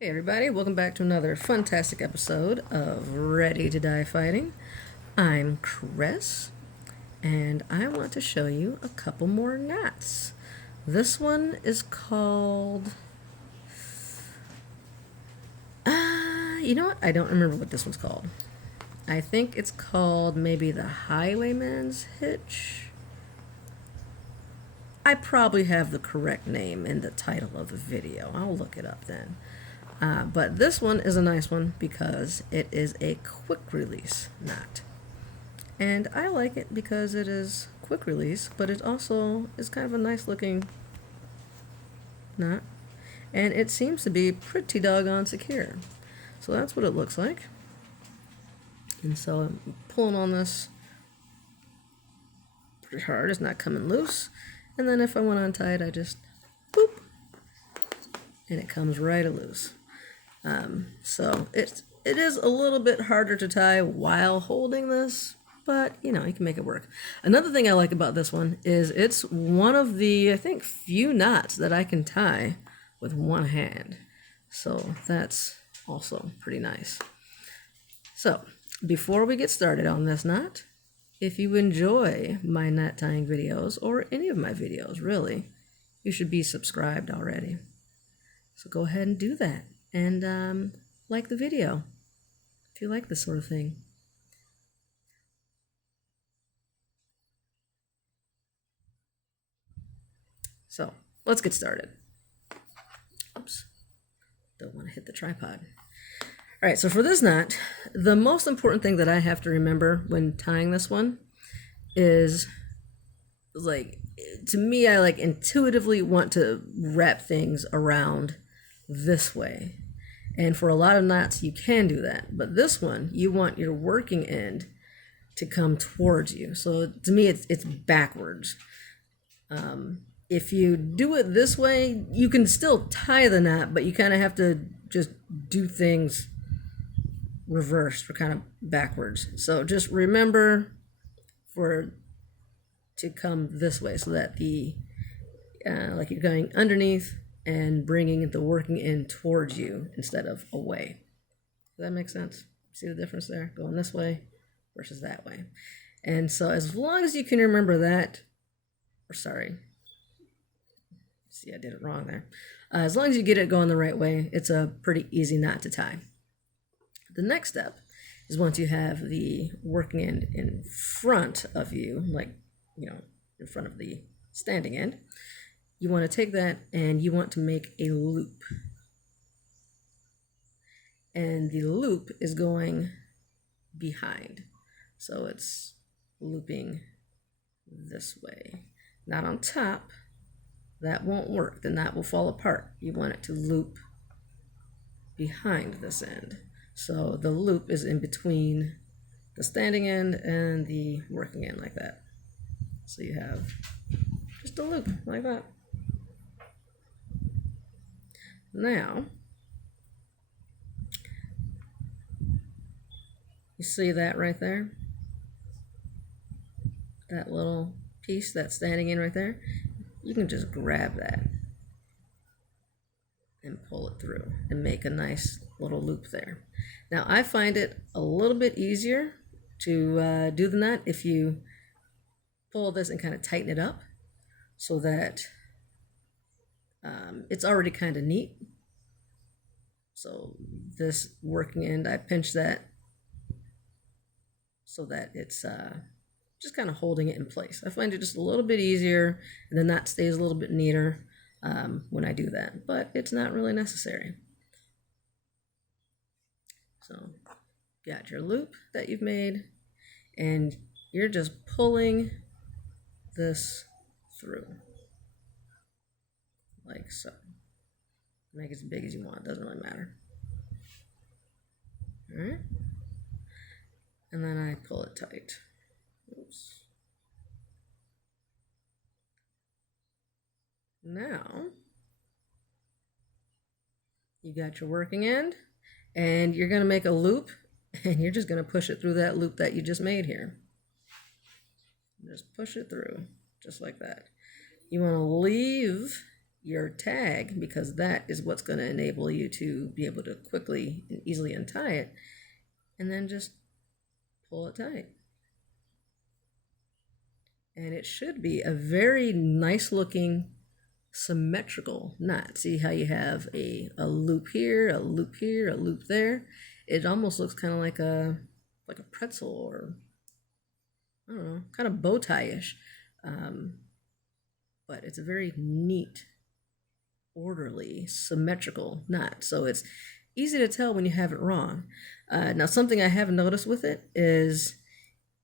Hey everybody, welcome back to another fantastic episode of Ready to Die Fighting. I'm Chris, and I want to show you a couple more knots. This one is called... you know what? I don't remember what this one's called. I think it's called maybe the Highwayman's Hitch. I probably have the correct name in the title of the video. I'll look it up then. But this one is a nice one because it is a quick release knot. And I like it because it is quick release, but it also is kind of a nice looking knot. And it seems to be pretty doggone secure. So that's what it looks like. And so I'm pulling on this pretty hard. It's not coming loose. And then if I want to untie it, I just boop. And it comes right loose. So it is a little bit harder to tie while holding this, but you know, you can make it work. Another thing I like about this one is it's one of the, I think, few knots that I can tie with one hand. So that's also pretty nice. So before we get started on this knot, if you enjoy my knot tying videos, or any of my videos really, you should be subscribed already. So go ahead and do that. And like the video if you like this sort of thing. So let's get started. Oops, don't want to hit the tripod. All right, so for this knot, the most important thing that I have to remember when tying this one is, like, to me, I like intuitively want to wrap things around this way. And for a lot of knots, you can do that. But this one, you want your working end to come towards you. So to me, it's backwards. If you do it this way, you can still tie the knot, but you kind of have to just do things reversed or kind of backwards. So just remember to come this way, so that the like you're going underneath and bringing the working end towards you instead of away. Does that make sense? See the difference there? Going this way versus that way. And so as long as you can remember that, or sorry, see, I did it wrong there. As long as you get it going the right way, it's a pretty easy knot to tie. The next step is, once you have the working end in front of you, like, you know, in front of the standing end, you want to take that and you want to make a loop. And the loop is going behind. So it's looping this way, not on top. That won't work. The knot will fall apart. You want it to loop behind this end. So the loop is in between the standing end and the working end, like that. So you have just a loop like that. Now, you see that right there? That little piece that's standing in right there? You can just grab that and pull it through and make a nice little loop there. Now, I find it a little bit easier to do the knot if you pull this and kind of tighten it up, so that it's already kind of neat. So this working end, I pinch that so that it's just kind of holding it in place. I find it just a little bit easier, and the knot stays a little bit neater when I do that, but it's not really necessary. So got your loop that you've made, and you're just pulling this through like so. Make it as big as you want, doesn't really matter. All right, and then I pull it tight. Oops. Now you got your working end, and you're going to make a loop, and you're just going to push it through that loop that you just made here. Just push it through, just like that. You want to leave your tag, because that is what's going to enable you to be able to quickly and easily untie it, and then just pull it tight. And it should be a very nice looking symmetrical knot. See how you have a loop here, a loop here, a loop there? It almost looks kind of like a pretzel, or I don't know, kind of bow tie-ish. But it's a very neat, orderly, symmetrical knot. So it's easy to tell when you have it wrong. Now, something I have noticed with it is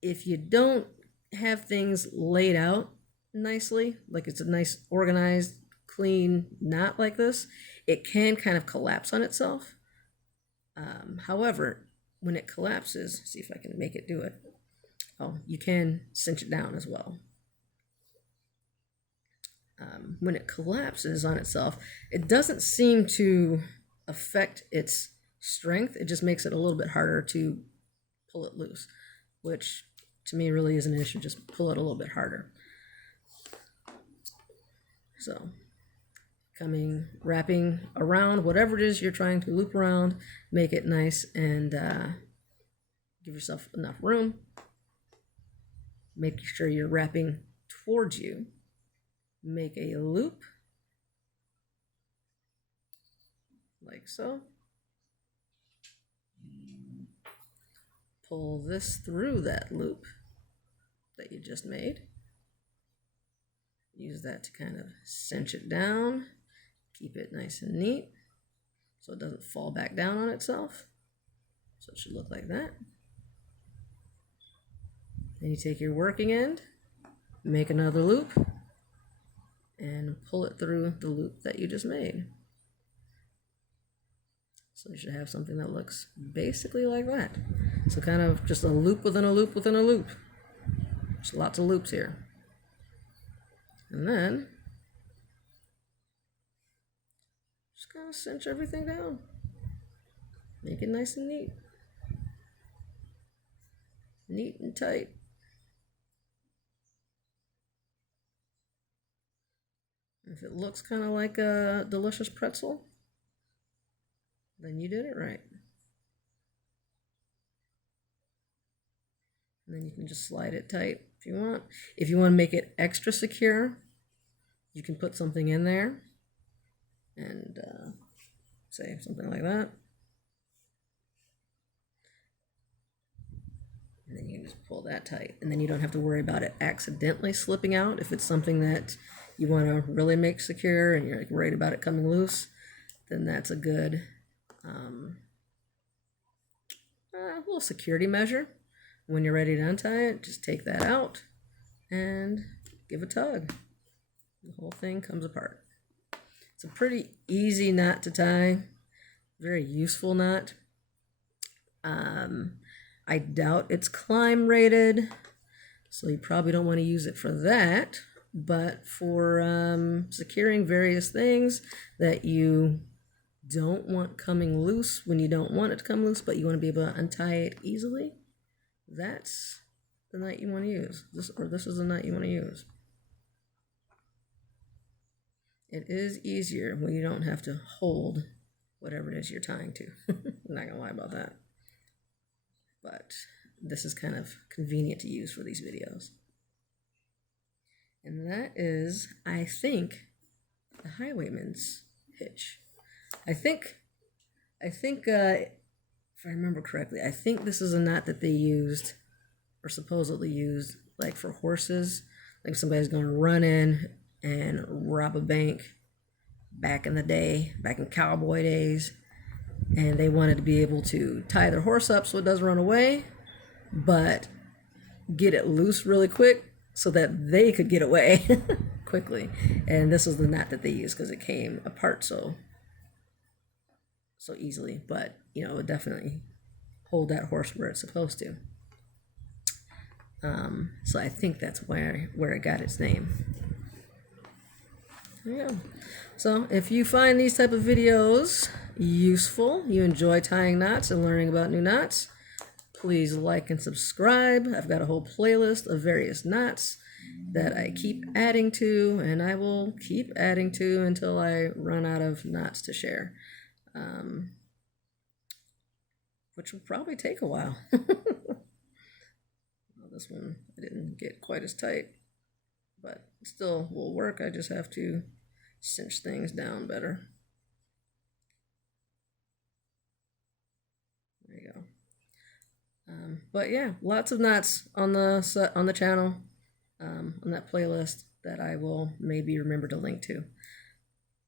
if you don't have things laid out nicely, like it's a nice, organized, clean knot like this, it can kind of collapse on itself. However, when it collapses, see if I can make it do it. Oh, you can cinch it down as well. When it collapses on itself, it doesn't seem to affect its strength. It just makes it a little bit harder to pull it loose, which to me really isn't an issue. Just pull it a little bit harder. So wrapping around whatever it is you're trying to loop around, make it nice, and give yourself enough room. Make sure you're wrapping towards you. Make a loop like so. Pull this through that loop that you just made. Use that to kind of cinch it down, keep it nice and neat so it doesn't fall back down on itself. So it should look like that. Then you take your working end, make another loop, and pull it through the loop that you just made. So you should have something that looks basically like that. So kind of just a loop within a loop within a loop. There's lots of loops here. And then just kind of cinch everything down. Make it nice and neat. Neat and tight. If it looks kind of like a delicious pretzel, then you did it right. And then you can just slide it tight if you want. If you want to make it extra secure, you can put something in there and say something like that. And then you can just pull that tight. And then you don't have to worry about it accidentally slipping out. If it's something that you want to really make secure and you're like worried about it coming loose, then that's a good little security measure. When you're ready to untie it, just take that out and give a tug. The whole thing comes apart. It's a pretty easy knot to tie, very useful knot. I doubt it's climb rated, so you probably don't want to use it for that, but for securing various things that you don't want coming loose when you don't want it to come loose, but you want to be able to untie it easily, that's the knot you want to use. This is the knot you want to use. It is easier when you don't have to hold whatever it is you're tying to. I'm not gonna lie about that. But this is kind of convenient to use for these videos. And that is, I think, the Highwayman's hitch. I think if I remember correctly, I think this is a knot that they used, or supposedly used, like for horses. Like somebody's going to run in and rob a bank back in the day, back in cowboy days. And they wanted to be able to tie their horse up so it doesn't run away, but get it loose really quick so that they could get away quickly. And this was the knot that they used because it came apart so easily. But, you know, it would definitely hold that horse where it's supposed to. So I think that's where it got its name. There you go. So if you find these type of videos useful, you enjoy tying knots and learning about new knots, please like and subscribe. I've got a whole playlist of various knots, that I keep adding to, and I will keep adding to until I run out of knots to share, which will probably take a while. Well, this one I didn't get quite as tight, but still will work. I just have to cinch things down better. There you go. But yeah, lots of knots on the channel, on that playlist that I will maybe remember to link to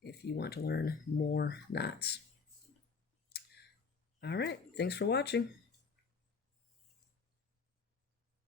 if you want to learn more knots. All right, thanks for watching.